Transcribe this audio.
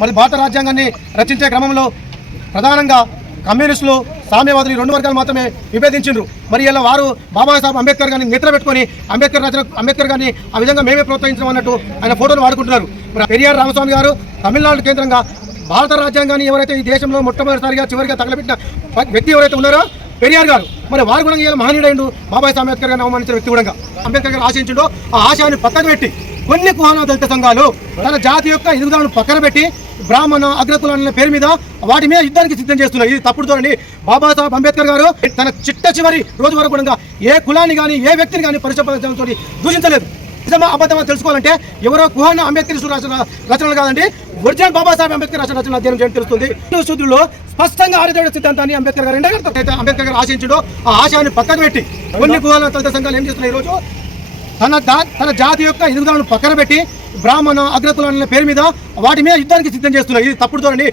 మరి భారత రాజ్యాంగాన్ని రచించే క్రమంలో ప్రధానంగా కమ్యూనిస్టులు సామ్యవాదులు 2 వర్గాలు మాత్రమే విభేదించారు. మరి ఇలా వారు బాబాసాహెబ్ అంబేద్కర్ గారిని నిద్ర పెట్టుకొని అంబేద్కర్ గారిని ఆ విధంగా మేమే ప్రోత్సహించడం అన్నట్టు ఆయన ఫోటోలు వాడుకుంటున్నారు. మరి పెరియార్ రామస్వామి గారు తమిళనాడు కేంద్రంగా భారత రాజ్యాంగాన్ని ఎవరైతే ఈ దేశంలో మొట్టమొదటిసారిగా చివరిగా తగలబెట్టిన వ్యక్తి ఎవరైతే ఉన్నారో పెరియార్ గారు, మరి వారు కూడా ఇలా మహనీయుడైండు. బాబాసాహెబ్ అంబేద్కర్ గారిని అవమానించిన వ్యక్తి కూడా అంబేద్కర్ గారు ఆశించిండో ఆ ఆశయాన్ని పక్కన పెట్టి కొన్ని కుహానా దళిత సంఘాలు తన జాతి యొక్క ఎదుగుదలను పక్కన పెట్టి బ్రాహ్మణ అగ్రకులాల పేరు మీద వాటి మీద యుద్ధానికి సిద్ధం చేస్తున్నారు. ఇది తప్పుడు ధోరణి. బాబాసాహెబ్ అంబేద్కర్ గారు తన చిట్ట చివరి రోజు వరకు కూడా ఏ కులాన్ని కానీ ఏ వ్యక్తిని కానీ పరిశుభ్రతతో దూషించలేదు. నిజమా అబద్ధమా తెలుసుకోవాలంటే ఎవరో కుహానా అంబేద్కర్ రచనలు కాదండి, ఒరిజినల్ బాబాసాహెబ్ అంబేద్కర్ రచనలు అధ్యయనం చేయడం తెలుస్తుంది. సూత్రుల్లో స్పష్టంగా ఆర్యద్రవిడ సిద్ధాంతాన్ని అంబేద్కర్ గారు ఎండగడతారు. అంబేద్కర్ గారు ఆశించడో ఆ ఆశయాన్ని పక్కన పెట్టి కొన్ని కుహానా దళిత సంఘాలు ఏం చేస్తున్నాయి ఈరోజు తన జాతి యొక్క ఎదుగుదలను పక్కన పెట్టి బ్రాహ్మణ అగ్రకులాల పేరు మీద వాటి మీద యుద్ధానికి సిద్ధం చేస్తున్నారు. ఇది తప్పుడు ధోరణి.